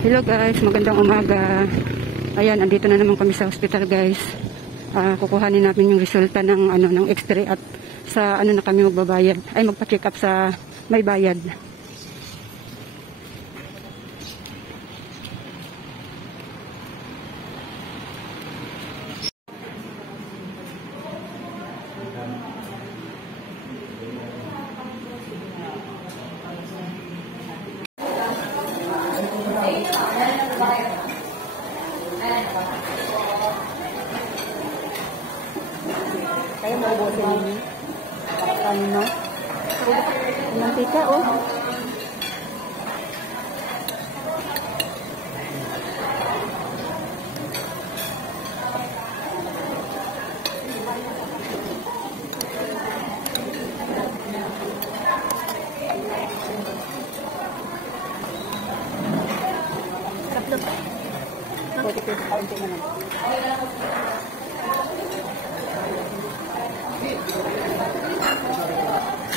Hello guys, magandang umaga. Ayan, andito na naman kami sa hospital guys. Kukuhanin natin yung resulta ng ng X-ray at sa na kami magbabayad. Ay magpa-check up sa may bayad. Kaya maubusin ninyo. Ano no? Mantika oh. Pwede ko kaunti naman.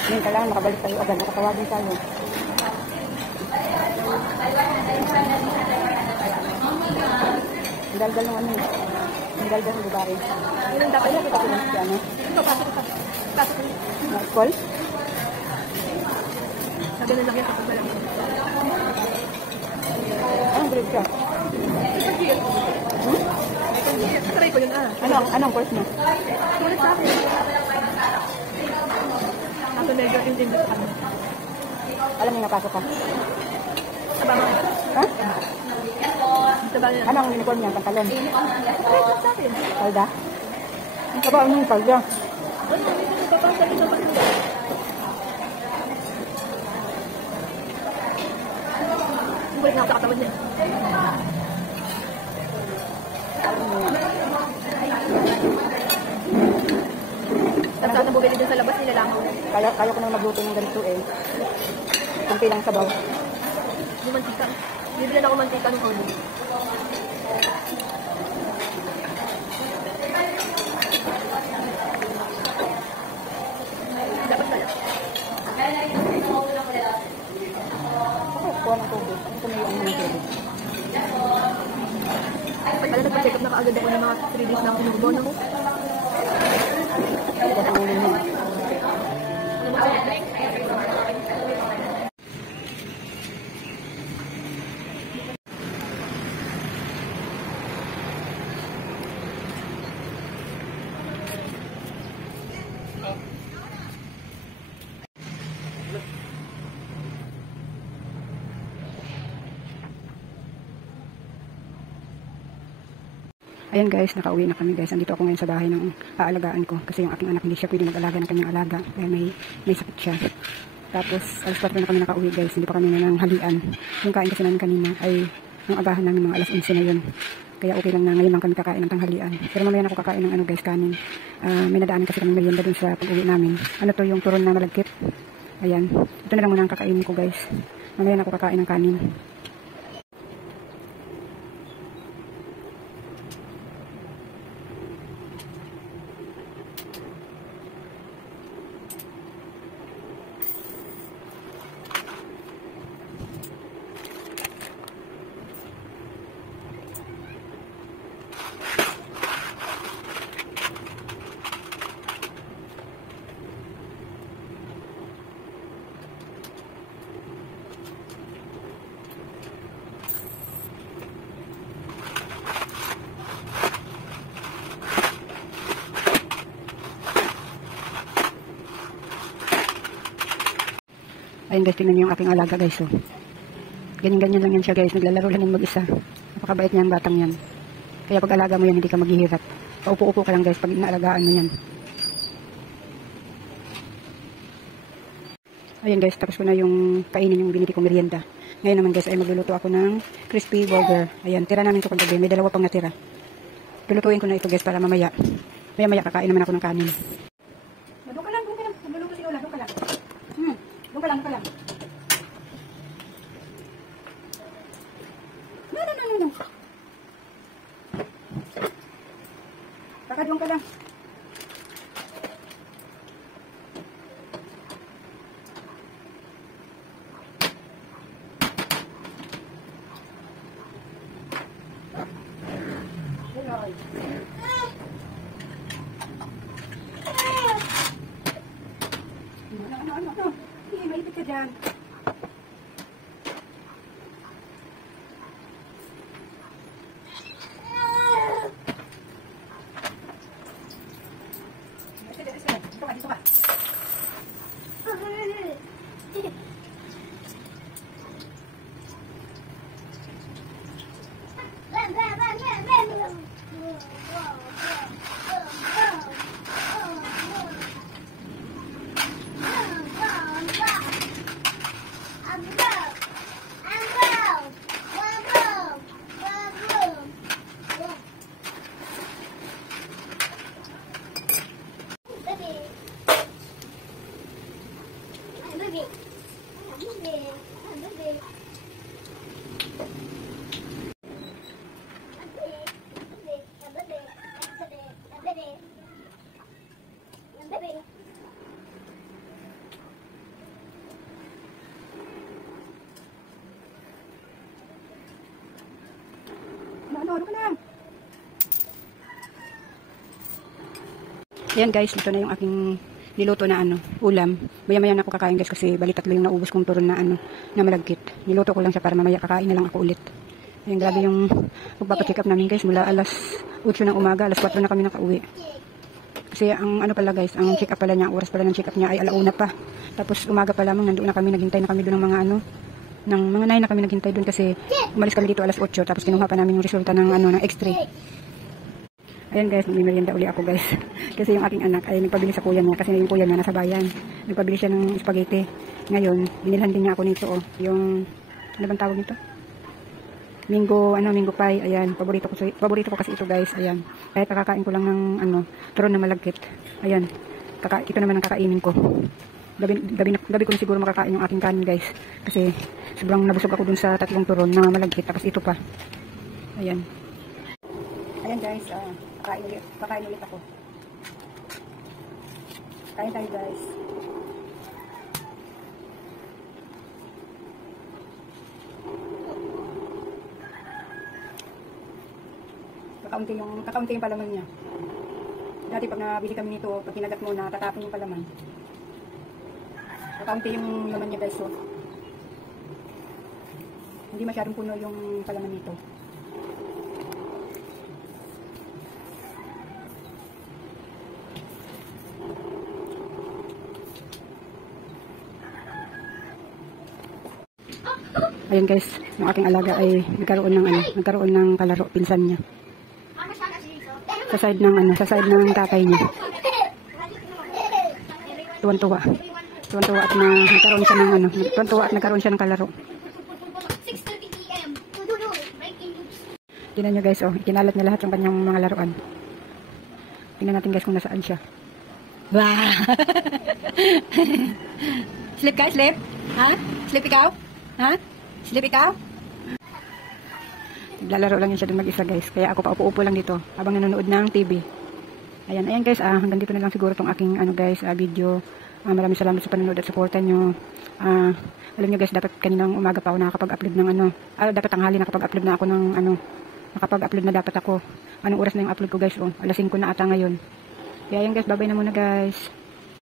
Ngayon kailangan makabalik tayo agad. Nakatawagin tayo. Ang daldal ng ang daldal ng lubarin. Ilan dapat na kita silang si ano? Ito, pasok. Na-call? Sabi na lang yan kapag malang. Anong grade ka? Try ko yun Anong course mo? Sulit sa akin. Ako medyo intindi sa kanya. Alam niyo napasok ka? Sa baba. Ha? Sa baba. Anong uniform niya? Pantalon? Sulit sa akin. Palda? Ang kabaw niyo yung palda. Ano? May papasok ito pa rin. Balik na ako sa katawan niya. Tapos sana bumili din sa labas nila lang. Kaya ko nang magluto ng ganito eh. Kunti lang sabaw. Yung mantika. Bibili ako mantika ng kauli. Dapat pala. Kuha ng tubig. Ano tumayo ang mga tubig? Pagkala nagpa-check up na kaagad ako ng mga 3 days na ako pinagbubuan ako. Patuloy mo. Ayan guys, nakauwi na kami guys. Andito ako ngayon sa bahay ng aalagaan ko. Kasi yung aking anak hindi siya pwede mag-alaga ng kanyang alaga. Dahil may sakit siya. Tapos, alas 4 na kami nakauwi guys. Hindi pa kami nananghalian. Yung kain kasi namin kanina ay yung agahan namin mga alas 11 na yun. Kaya okay lang na ngayon lang kami kakain ng tanghalian. Pero mamaya na ako kakain ng guys, kanin. May nadaan kasi kami merienda dun sa pag-uwi namin. Ano to yung turon na malagkit. Ayan. Ito na lang muna ang kakainin ko guys. Mamaya na ako kakain ng kanin. Ayun guys, tingnan niyo yung aking alaga guys. Oh. Ganyan-ganyan lang yan siya guys. Naglalaro lang yan mag-isa. Napakabait niya ang batang yan. Kaya pag alaga mo yan, hindi ka maghihirap. Paupo-upo ka lang guys pag inaalagaan mo yan. Ayun guys, tapos ko na yung kainin yung binili kong merienda. Ngayon naman guys ay magluluto ako ng crispy burger. Ayan, tira namin ito kagabi. May 2 pang natira. Lulutuin ko na ito guys para mamaya. Maya-maya kakain naman ako ng kanin. Doon ka lang. Magluluto si Ola. Doon ka lang. Doon ka lang. No. Doon ka lang. ka dyan. Dito ka, dito ka. Ano ka na? Ayan guys, ito na yung aking niluto na ulam. Maya-maya na ako kakain guys kasi bali tatlo yung naubos kong turon na na malagkit. Niluto ko lang siya para mamaya kakain na lang ako ulit. Ayan, grabe yung magpapacheck up namin guys mula alas 8 ng umaga, alas 4 na kami nakauwi. Kasi ang pala guys, ang check up pala niya, oras pala ng check up niya ay alauna pa. Tapos umaga pa lamang nandoon na kami, naghintay na kami doon ng mga ng mga 9 na kami naghintay doon kasi umalis kami dito alas 8 tapos kinuha pa namin yung resulta ng ng X-ray. Ayan guys, magmimerienda uli ako guys. Kasi yung aking anak ay nagpabili sa kuya niya kasi yung kuya niya nasa bayan. Nagpabili siya ng spaghetti. Ngayon, binilhan din niya ako nito yung ano bang tawag nito? Mango pie. Ayan, paborito ko kasi ito guys. Ayan. Kahit kakakain ko lang ng turon na malagkit. Ayan. Ito naman ang kakainin ko. Gabi ko na siguro makakain yung aking kanin guys. Kasi sobrang nabusog ako dun sa tatlong turon na malagkit. Tapos ito pa. Ayan. Ayan guys, kakain ulit ako. Kain tayo guys. Kakaunti yung palaman niya. Dati pag nabili kami nito, pag kinagat mo na tatapon yung palaman. Kakaunti yung laman niya guys. So, hindi masyadong puno yung palaman nito. Ayun guys, yung aking alaga ay nagkaroon ng kalaro, pinsan niya. Sa side ng tatay niya. Tuwan-tuwa at nagkaroon siya ng kalaro. 6:30 PM. Tingnan niyo guys, ikinalat niya lahat yung kanyang mga laruan. Tingnan natin guys kung nasaan siya. Wow! Sleep ka? Sleep? Ha? Sleep ikaw? Ha? Sleep ikaw? Naglalaro lang yun siya dun mag-isa guys. Kaya ako paupo-upo lang dito habang nanonood ng TV. Ayan guys, hanggang dito na lang siguro tong aking video. Maraming salamat sa panonood at suporta nyo. Alam nyo guys, dapat kaninang umaga pa ako nakakapag-upload ng dapat tanghali nakapag-upload na ako ng nakapag-upload na dapat ako. Anong oras na yung upload ko guys? Alas 5 na ata ngayon. Kaya ayan guys, bye-bye na muna guys.